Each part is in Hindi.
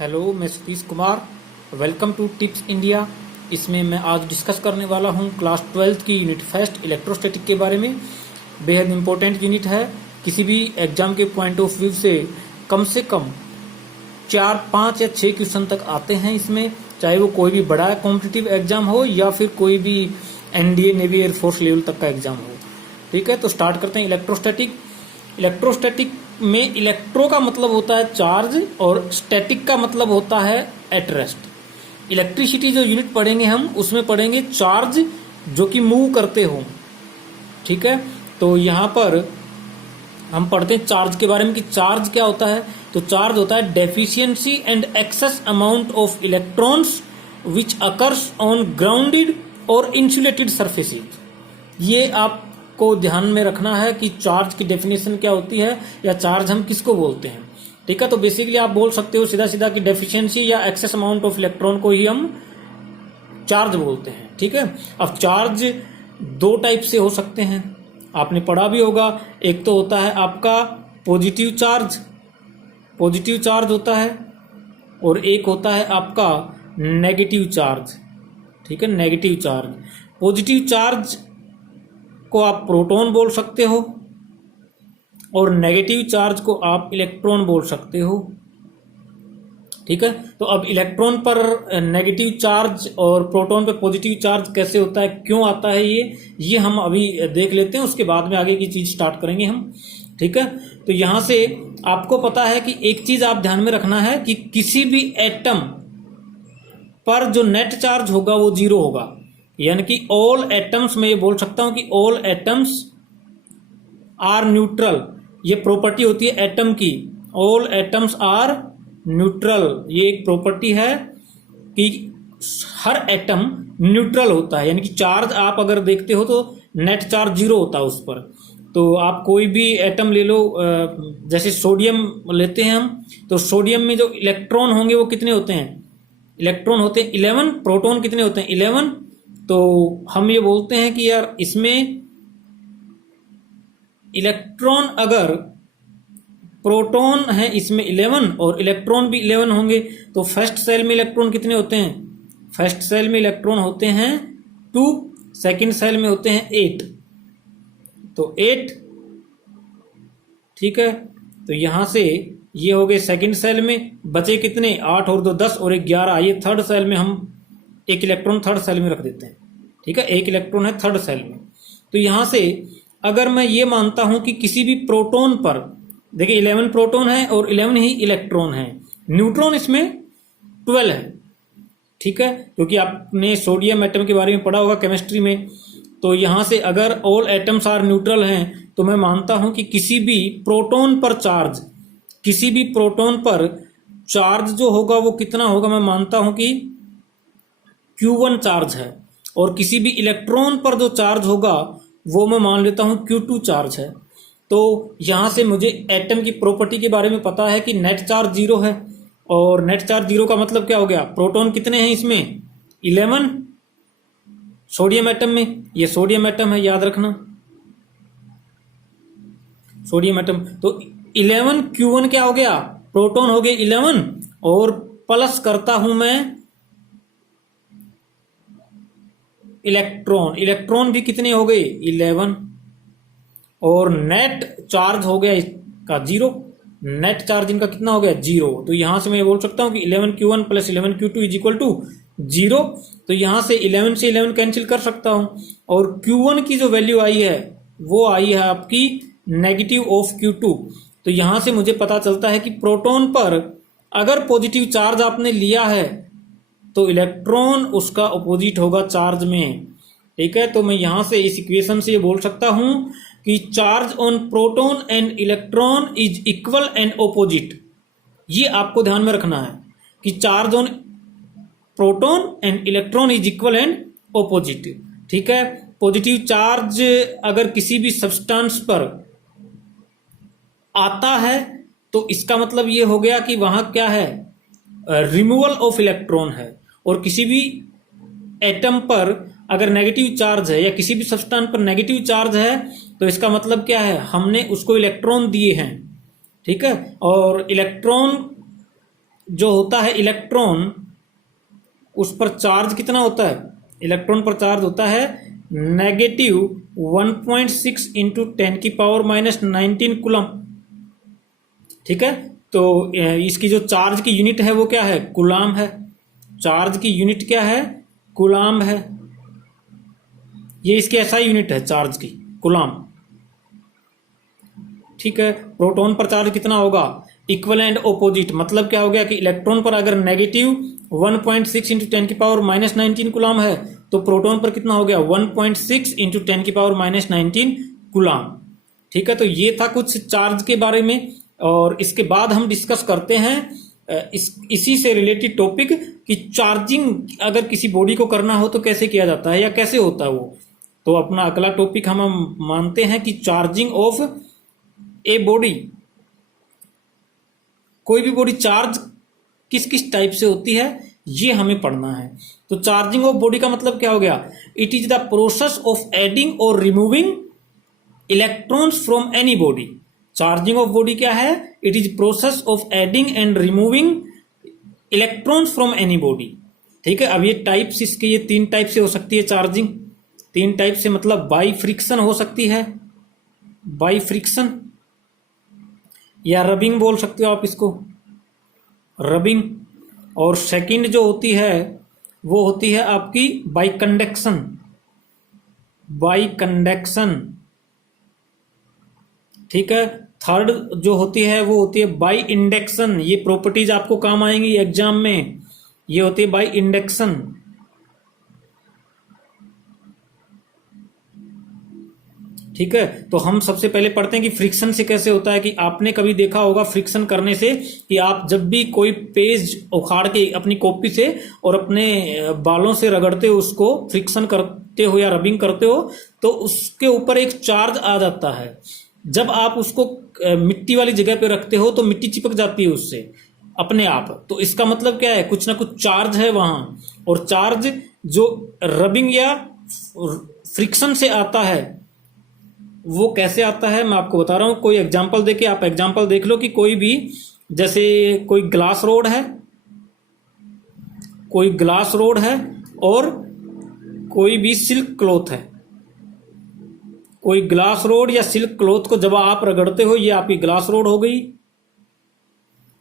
हेलो, मैं Satish Kumar. Welcome to tips India. इसमें मैं आज डिस्कस करने वाला हूं क्लास 12th की यूनिट फर्स्ट इलेक्ट्रोस्टैटिक के बारे में। बेहद इंपॉर्टेंट यूनिट है। किसी भी एग्जाम के पॉइंट ऑफ व्यू से कम 4, 5 या 6 क्वेश्चन तक आते हैं इसमें, चाहे वो कोई भी बड़ा कॉम्पिटिटिव एग्जाम हो या फिर कोई भी एनडीए नेवी एयरफोर्स लेवल तक का एग्जाम हो। ठीक है, तो स्टार्ट करते हैं। इलेक्ट्रोस्टैटिक में इलेक्ट्रो का मतलब होता है चार्ज और स्टैटिक का मतलब होता है एट रेस्ट। इलेक्ट्रिसिटी जो यूनिट पढ़ेंगे हम उसमें पढ़ेंगे चार्ज जो कि मूव करते हो। ठीक है, तो यहां पर हम पढ़ते हैं चार्ज के बारे में कि चार्ज क्या होता है। तो चार्ज होता है deficiency and excess amount of electrons which occurs on grounded और इंसुलेटेड सरफेसेज। ये आपको ध्यान में रखना है कि चार्ज की डेफिनेशन क्या होती है या चार्ज हम किसको बोलते हैं। ठीक है, तो बेसिकली आप बोल सकते हो सीधा सीधा कि डेफिशिएंसी या एक्सेस अमाउंट ऑफ इलेक्ट्रॉन को ही हम चार्ज बोलते हैं। ठीक है, अब चार्ज दो टाइप से हो सकते हैं, आपने पढ़ा भी होगा। एक तो होता है आपका पॉजिटिव चार्ज होता है, और एक होता है आपका नेगेटिव चार्ज। ठीक है, नेगेटिव चार्ज। पॉजिटिव चार्ज को आप प्रोटॉन बोल सकते हो और नेगेटिव चार्ज को आप इलेक्ट्रॉन बोल सकते हो। ठीक है, तो अब इलेक्ट्रॉन पर नेगेटिव चार्ज और प्रोटॉन पर पॉजिटिव चार्ज कैसे होता है, क्यों आता है, ये हम अभी देख लेते हैं। उसके बाद में आगे की चीज स्टार्ट करेंगे हम। ठीक है, तो यहां से आपको पता है कि एक चीज आप ध्यान में रखना है कि किसी भी एटम पर जो नेट चार्ज होगा वो 0 होगा। यानी कि ऑल एटम्स, में ये बोल सकता हूं कि ऑल एटम्स आर न्यूट्रल। ये प्रॉपर्टी होती है एटम की, ऑल एटम्स आर न्यूट्रल। ये एक प्रॉपर्टी है कि हर एटम न्यूट्रल होता है। यानी कि चार्ज आप अगर देखते हो तो नेट चार्ज 0 होता है उस पर। तो आप कोई भी एटम ले लो, जैसे सोडियम लेते हैं हम, तो सोडियम में जो इलेक्ट्रॉन होंगे वो कितने होते हैं, इलेक्ट्रॉन होते हैं 11, प्रोटॉन कितने होते हैं 11। तो हम ये बोलते हैं कि यार इसमें इलेक्ट्रॉन, अगर प्रोटॉन है इसमें 11 और इलेक्ट्रॉन भी 11 होंगे, तो फर्स्ट सेल में इलेक्ट्रॉन कितने होते हैं, फर्स्ट सेल में इलेक्ट्रॉन होते हैं 2, सेकंड सेल में होते हैं 8। तो 8, ठीक है, तो यहां से ये हो गए सेकंड सेल में, बचे कितने 8 और 2 10 और 11। ये थर्ड सेल में हम एक इलेक्ट्रॉन थर्ड सेल में रख देते हैं। ठीक है, एक इलेक्ट्रॉन है थर्ड सेल में। तो यहां से अगर मैं ये मानता हूं कि किसी भी प्रोटॉन पर, देखिए 11 प्रोटॉन है और 11 ही इलेक्ट्रॉन है, न्यूट्रॉन इसमें 12 है। ठीक है, क्योंकि आपने सोडियम एटम के बारे में पढ़ा होगा केमिस्ट्री में। तो यहां से अगर ऑल एटम्स आर न्यूट्रल हैं तो मैं मानता हूं कि किसी भी प्रोटॉन पर चार्ज जो होगा वो कितना होगा, मैं मानता हूं कि Q1 चार्ज है। और किसी भी इलेक्ट्रॉन पर जो चार्ज होगा वो मैं मान लेता हूं Q2 चार्ज है। तो यहां से मुझे एटम की प्रॉपर्टी के बारे में पता है कि नेट चार्ज 0 है। और नेट चार्ज 0 का मतलब क्या हो गया, प्रोटॉन कितने हैं इसमें 11 सोडियम एटम में, ये सोडियम एटम है, याद रखना सोडियम एटम। तो 11 Q1 क्या हो गया, प्रोटॉन हो गए 11, और प्लस करता हूं मैं इलेक्ट्रॉन भी कितने हो गए 11, और नेट चार्ज हो गया इसका 0। नेट चार्ज इनका कितना हो गया 0। तो यहां से मैं बोल सकता हूं कि 11 Q1 plus 11 Q2 is equal to 0। तो यहां से 11 से 11 कैंसिल कर सकता हूं, और Q1 की जो वैल्यू आई है वो आई है आपकी नेगेटिव ऑफ Q2। तो यहां से मुझे पता चलता है कि प्रोटॉन पर अगर पॉजिटिव चार्ज आपने लिया है तो इलेक्ट्रॉन उसका अपोजिट होगा चार्ज में। ठीक है, तो मैं यहां से इस इक्वेशन से ये बोल सकता हूं कि charge on proton and electron is equal and opposite. ये आपको ध्यान में रखना है कि charge on proton and electron is equal and opposite. ठीक है, पॉजिटिव चार्ज अगर किसी भी सब्सटेंस पर आता है तो इसका मतलब ये हो गया कि वहां क्या है, रिमूवल ऑफ इलेक्ट्रॉन है। और किसी भी एटम पर अगर नेगेटिव चार्ज है या किसी भी सब्सटेंस पर नेगेटिव चार्ज है तो इसका मतलब क्या है, हमने उसको इलेक्ट्रॉन दिए हैं। ठीक है, और इलेक्ट्रॉन जो होता है इलेक्ट्रॉन, उस पर चार्ज कितना होता है? इलेक्ट्रॉन पर चार्ज होता है नेगेटिव 1.6 इंटू 10⁻⁻19 कूलम। ठीक है, तो इसकी जो चार्ज की यूनिट है वो क्या है? कूलाम है। चार्ज की यूनिट क्या है? कूलाम है। ये इसकी एसआई यूनिट है चार्ज की, कूलाम। ठीक है, प्रोटॉन पर चार्ज कितना होगा? Equal and opposite. मतलब क्या हो गया कि इलेक्ट्रॉन पर अगर नेगेटिव 1.6 इंटू 10⁻⁻19 कूलाम है तो प्रोटॉन पर कितना हो गया? 1.6 इंटू 10⁻⁻19 कूलाम। ठीक है, तो ये था कुछ चार्ज के बारे में। और इसके बाद हम डिस्कस करते हैं इसी से रिलेटेड टॉपिक कि चार्जिंग अगर किसी बॉडी को करना हो तो कैसे किया जाता है या कैसे होता है वो। तो अपना अगला टॉपिक हम मानते हैं कि चार्जिंग ऑफ ए बॉडी। कोई भी बॉडी चार्ज किस किस टाइप से होती है ये हमें पढ़ना है। तो चार्जिंग ऑफ बॉडी का मतलब क्या हो गया? It is the process of adding और removing electrons from any body. Charging of body क्या है? It is process of adding and removing electrons from any body. ठीक है, अब ये टाइप्स इसके, ये 3 टाइप से हो सकती है चार्जिंग। 3 टाइप से मतलब बाई फ्रिक्शन हो सकती है, बाई फ्रिक्शन, या रबिंग बोल सकते हो आप इसको, रबिंग। और सेकंड जो होती है वो होती है आपकी बाई कंडक्शन, बाई कंडक्शन। ठीक है, थर्ड जो होती है वो होती है बाई इंडक्शन। ये प्रॉपर्टीज आपको काम आएंगी एग्जाम में, ये होती है बाई इंडक्शन। ठीक है, तो हम सबसे पहले पढ़ते हैं कि फ्रिक्शन से कैसे होता है। कि आपने कभी देखा होगा फ्रिक्शन करने से कि आप जब भी कोई पेज उखाड़ के अपनी कॉपी से और अपने बालों से रगड़ते हो, उसको फ्रिक्शन करते हो या रबिंग करते हो, तो उसके ऊपर एक चार्ज आ जाता है। जब आप उसको मिट्टी वाली जगह पे रखते हो तो मिट्टी चिपक जाती है उससे अपने आप। तो इसका मतलब क्या है? कुछ ना कुछ चार्ज है वहां। और चार्ज जो रबिंग या फ्रिक्शन से आता है वो कैसे आता है मैं आपको बता रहा हूं। कोई एग्जांपल देके आप एग्जांपल देख लो कि कोई भी, जैसे कोई ग्लास रोड है, कोई ग्लास रोड है और कोई भी सिल्क क्लॉथ है। कोई ग्लास रोड या सिल्क क्लॉथ को जब आप रगड़ते हो, ये आपकी ग्लास रोड हो गई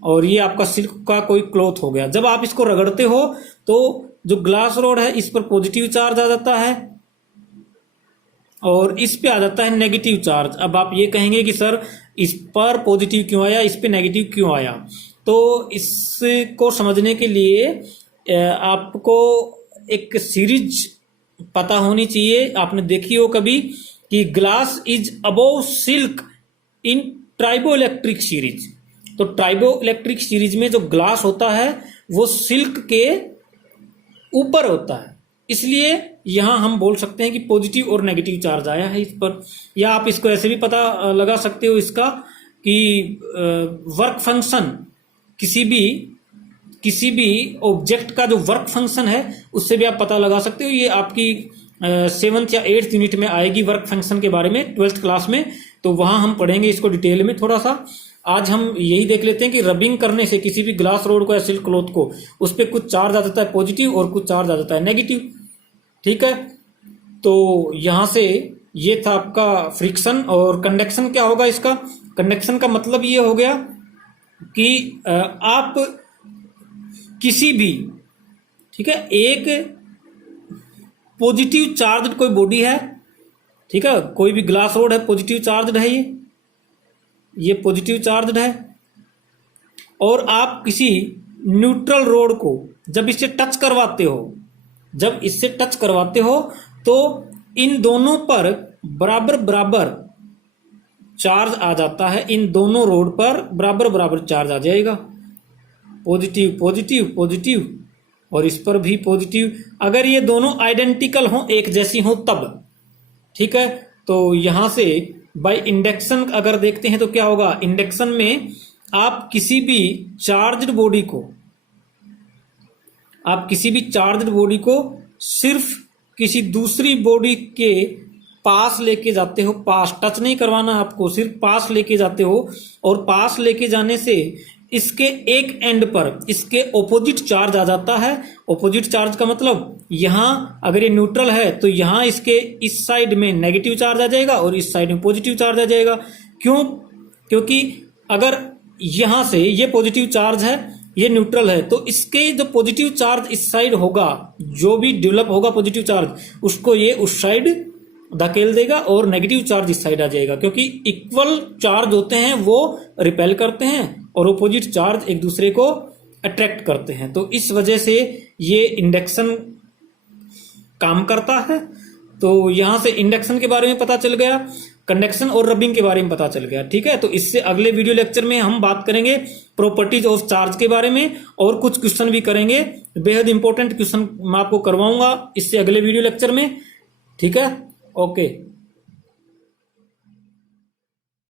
और ये आपका सिल्क का कोई क्लॉथ हो गया। जब आप इसको रगड़ते हो तो जो ग्लास रोड है इस पर पॉजिटिव चार्ज आ जाता है और इस पे आ जाता है नेगेटिव चार्ज। अब आप ये कहेंगे कि सर इस पर पॉजिटिव क्यों आया, इस पे नेगेटिव क्यों आया? तो इसको समझने के लिए आपको एक सीरीज पता होनी चाहिए। आपने देखी हो कभी कि glass is above silk in tribo electric series. तो ट्राइबो इलेक्ट्रिक सीरीज में जो ग्लास होता है वो सिल्क के ऊपर होता है, इसलिए यहां हम बोल सकते हैं कि पॉजिटिव और नेगेटिव चार्ज आया है इस पर। या आप इसको ऐसे भी पता लगा सकते हो इसका कि वर्क फंक्शन, किसी भी ऑब्जेक्ट का जो वर्क फंक्शन है उससे भी आप पता लगा सकते हो। ये आपकी 7th या 8th यूनिट में आएगी वर्क फंक्शन के बारे में 12th क्लास में, तो वहां हम पढ़ेंगे इसको डिटेल में थोड़ा सा। आज हम यही देख लेते हैं कि रबिंग करने से किसी भी ग्लास रोड को या सिल्क क्लॉथ को, उस पर कुछ चार्ज आ जाता है पॉजिटिव और कुछ चार्ज आ जाता है नेगेटिव। ठीक है, तो यहां से ये था आपका फ्रिक्शन। और कंडक्शन क्या होगा इसका? कंडक्शन का मतलब ये हो गया कि आप किसी भी, ठीक है, एक पॉजिटिव चार्ज कोई बॉडी है, ठीक है, कोई भी ग्लास रोड है पॉजिटिव चार्ज है, ये पॉजिटिव चार्ज है, और आप किसी न्यूट्रल रोड को जब इससे टच करवाते हो, तो इन दोनों पर बराबर बराबर चार्ज आ जाता है। इन दोनों रोड पर बराबर बराबर चार्ज आ जाएगा, पॉजिटिव पॉजिटिव पॉजिटिव, और इस पर भी पॉजिटिव। अगर ये दोनों आइडेंटिकल हों, एक जैसी हों तब। ठीक है, तो यहां से बाय इंडक्शन अगर देखते हैं तो क्या होगा? इंडक्शन में आप किसी भी चार्ज्ड बॉडी को सिर्फ किसी दूसरी बॉडी के पास लेके जाते हो, पास, टच नहीं करवाना आपको, सिर्फ पास लेके जाते हो, और पास लेके जाने से इसके एक एंड पर इसके ऑपोजिट चार्ज आ जाता है। ऑपोजिट चार्ज का मतलब यहां अगर ये न्यूट्रल है तो यहां इसके इस साइड में नेगेटिव चार्ज आ जाएगा और इस साइड में पॉजिटिव चार्ज आ जाएगा। क्यों? क्योंकि अगर यहां से ये पॉजिटिव चार्ज है, ये न्यूट्रल है, तो इसके जो पॉजिटिव चार्ज इस साइड होगा, जो भी डेवलप होगा पॉजिटिव चार्ज, उसको ये उस साइड धकेल देगा और नेगेटिव चार्ज इस साइड आ जाएगा। क्योंकि इक्वल चार्ज होते हैं वो रिपेल करते हैं और अपोजिट चार्ज एक दूसरे को अट्रैक्ट करते हैं। तो इस वजह से ये इंडक्शन काम करता है। तो यहां से इंडक्शन के बारे में पता चल गया, कंडक्शन और रबिंग के बारे में पता चल गया। ठीक है, तो इससे अगले वीडियो लेक्चर में हम बात करेंगे प्रॉपर्टीज ऑफ चार्ज के बारे में और कुछ क्वेश्चन भी करेंगे, बेहद इंपॉर्टेंट क्वेश्चन मैं आपको करवाऊंगा इससे अगले वीडियो लेक्चर में। ठीक है, ओके।